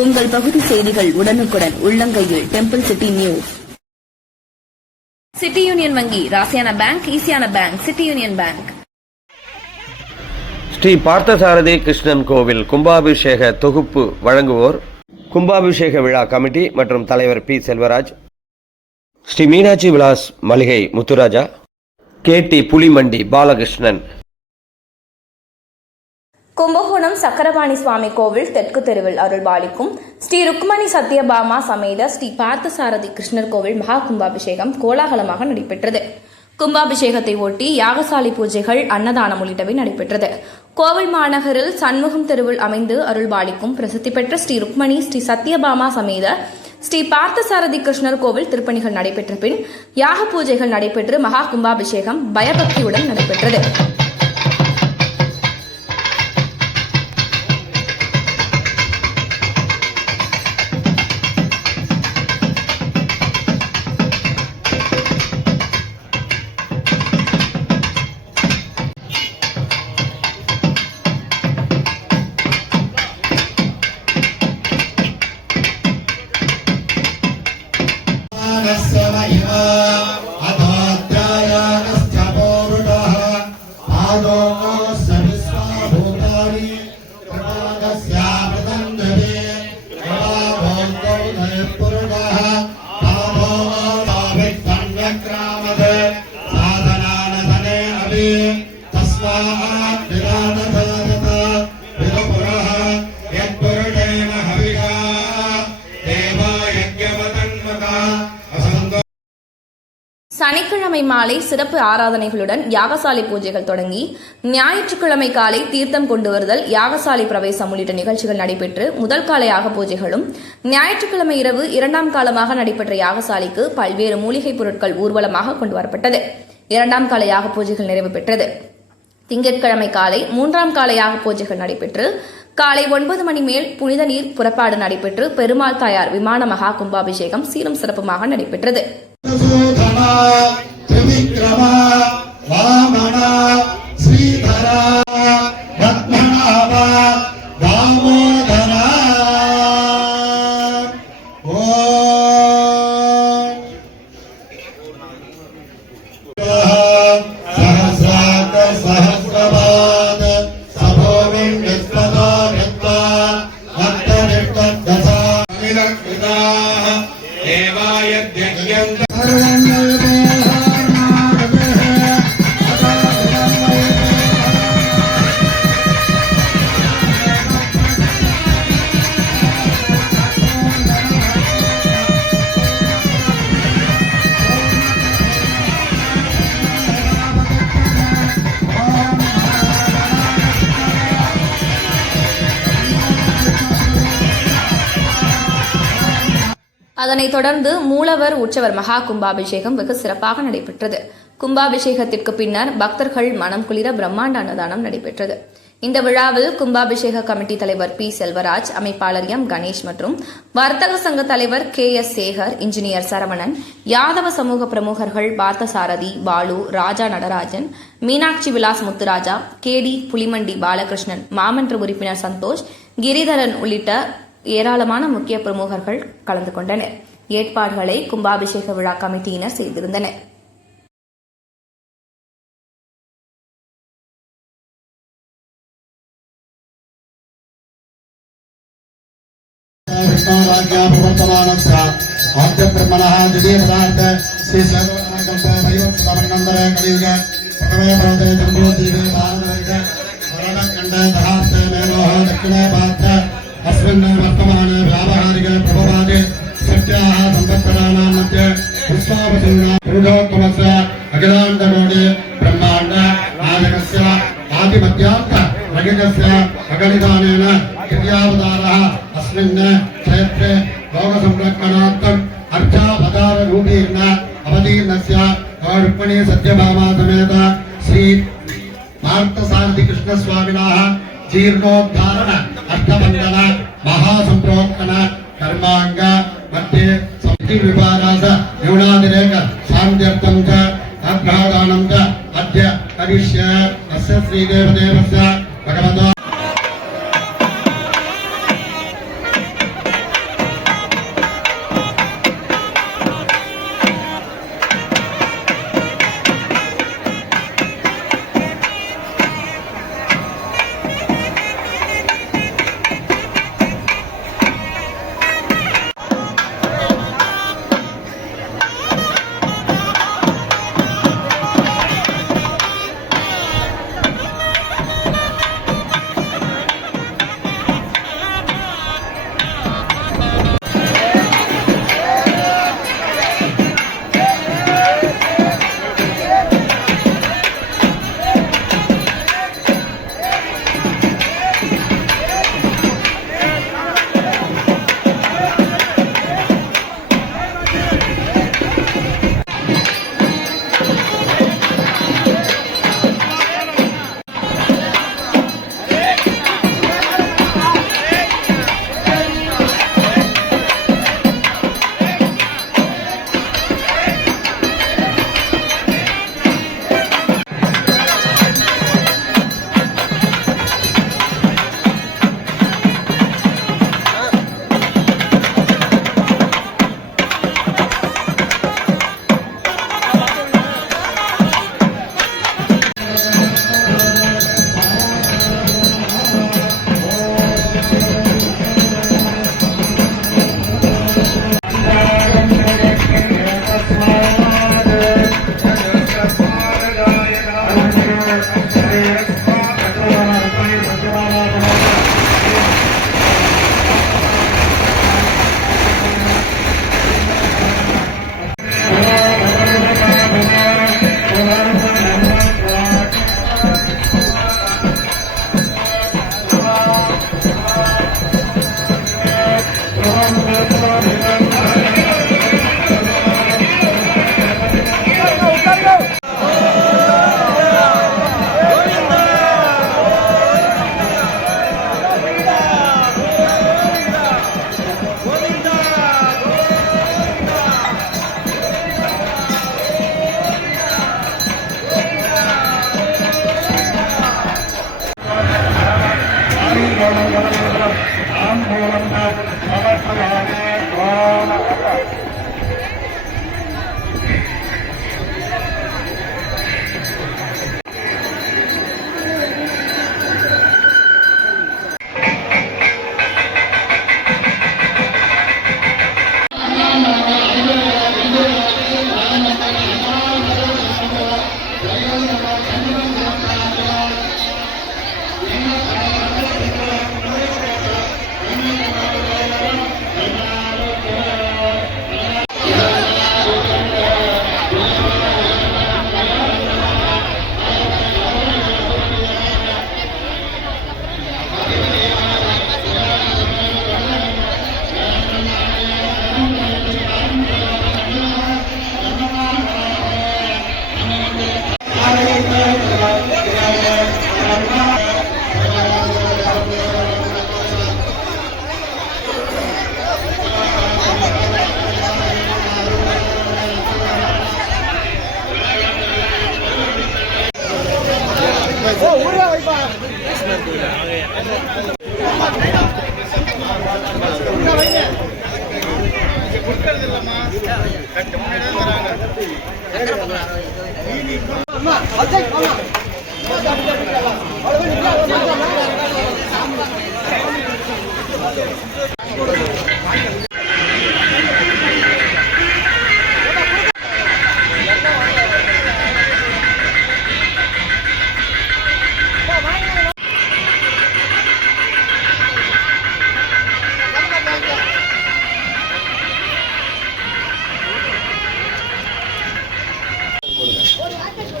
உங்கள் பகுதி செய்திகள் உடனுக்குடன் உள்ளங்கையில் temple city news. City union வங்கி ராசியான பேங்க், ஈசியான bank city union bank. Shri Parthasarathy Krishnan கோவில் கும்பாபிஷேக தொகுப்பு வழங்குவோர் கும்பாபிஷேக விழா கமிட்டி மற்றும் தலைவர் பி செல்வராஜ், ஸ்ரீ மீனாட்சி விலாஸ் மளிகை முத்துராஜா, கேடி புலிமண்டி பாலகிருஷ்ணன். கும்பகோணம் சக்கரபாணி சுவாமி கோவில் தெற்கு தெருவில் அருள்பாலிக்கும் ஸ்ரீ ருக்மணி சத்யபாமா சமேத ஸ்ரீ பார்த்தசாரதி கிருஷ்ணர் கோவில் மகா கும்பாபிஷேகம் கோலாகலமாக நடைபெற்றது. கும்பாபிஷேகத்தை ஒட்டி யாகசாலை பூஜைகள், அன்னதானம் உள்ளிட்டவை நடைபெற்றது. கோவில் மாநகரில் சண்முகம் தெருவில் அமைந்து அருள்பாலிக்கும் பிரசித்தி பெற்ற ஸ்ரீ ருக்மணி ஸ்ரீ சத்யபாமா சமேத ஸ்ரீ பார்த்தசாரதி கிருஷ்ணர் கோவில் திருப்பணிகள் நடைபெற்ற பின் யாக பூஜைகள் நடைபெற்று மகா கும்பாபிஷேகம் பயபக்தியுடன் நடைபெற்றது. சனிக்கிழமை மாலை சிறப்பு ஆராதனைகளுடன் யாகசாலை பூஜைகள் தொடங்கி ஞாயிற்றுக்கிழமை காலை தீர்த்தம் கொண்டு வருதல், யாகசாலை பிரவேசம் உள்ளிட்ட நிகழ்ச்சிகள் நடைபெற்று முதல் கால யாக பூஜைகளும், ஞாயிற்றுக்கிழமை இரவு இரண்டாம் காலமாக நடைபெற்ற யாகசாலைக்கு பல்வேறு மூலிகை பொருட்கள் ஊர்வலமாக கொண்டு வரப்பட்டது. இரண்டாம் கால யாக பூஜைகள் நிறைவு பெற்றது. திங்கட்கிழமை காலை மூன்றாம் கால யாக பூஜைகள் நடைபெற்று காலை 9 மணி மேல் புனித நீர் புறப்பாடு நடைபெற்று பெருமாள் தாயார் விமான மகா கும்பாபிஷேகம் சீரும் சிறப்புமாக நடைபெற்றது. அதனைத் தொடர்ந்து மூலவர் உற்சவர் மகா கும்பாபிஷேகம் வெகு சிறப்பாக நடைபெற்றது. கும்பாபிஷேகத்திற்கு பின்னர் பக்தர்கள் மனம் குளிர பிரம்மாண்ட அன்னதானம் நடைபெற்றது. இந்த விழாவில் கும்பாபிஷேக கமிட்டி தலைவர் பி செல்வராஜ், அமைப்பாளர் எம் கணேஷ் மற்றும் வர்த்தக சங்க தலைவர் KS சேகர், இன்ஜினியர் சரவணன், யாதவ சமூக பிரமுகர்கள் பார்த்தசாரதி, பாலு, ராஜா நடராஜன், மீனாட்சி விலாஸ் முத்துராஜா, KD புலிமண்டி பாலகிருஷ்ணன், மாமன்ற உறுப்பினர் சந்தோஷ், கிரிதரன் உள்ளிட்ட ஏராளமான முக்கிய பிரமுகர்கள் கலந்து கொண்டனர். ஏற்பாடுகளை கும்பாபிஷேக விழா கமிட்டியினர் செய்திருந்தனர். अस्मिन् वर्तमाने व्यावहारिक प्रभवादि सत्याः संवत्सराणां मध्ये पुष्पावसुना पुरुषोत्तमस्य अखिलाण्डकोटि ब्रह्माण्ड नायकस्य आदिमध्यान्त रगितस्य अगणितानेन तृतीयावतारः अस्मिन् क्षेत्रे लोकसंरक्षणार्थम् अर्चावताररूपेण अवतीर्णस्य रुक्मिणी सत्यभामा समेत श्री पार्थसारथि कृष्णस्वामिनः जीर्णोद्धारण अर्थबंधन महासंप्रोक्षण कर्मांग मध्ये सप्ति विपारास न्यूनातिरेक शांत्यर्थं च अभ्रादानं च अद्य करिष्ये अस्य श्रीदेवदेवस्य भगवतो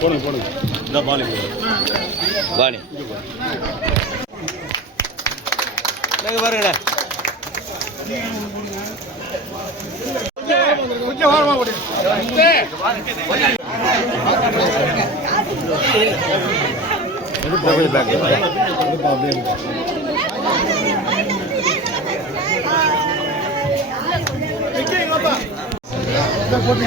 போடுங்க போடுங்க இந்த பாலி பாலி பாருங்கண்ணே கொஞ்சம் வாரமா போடு போட்டு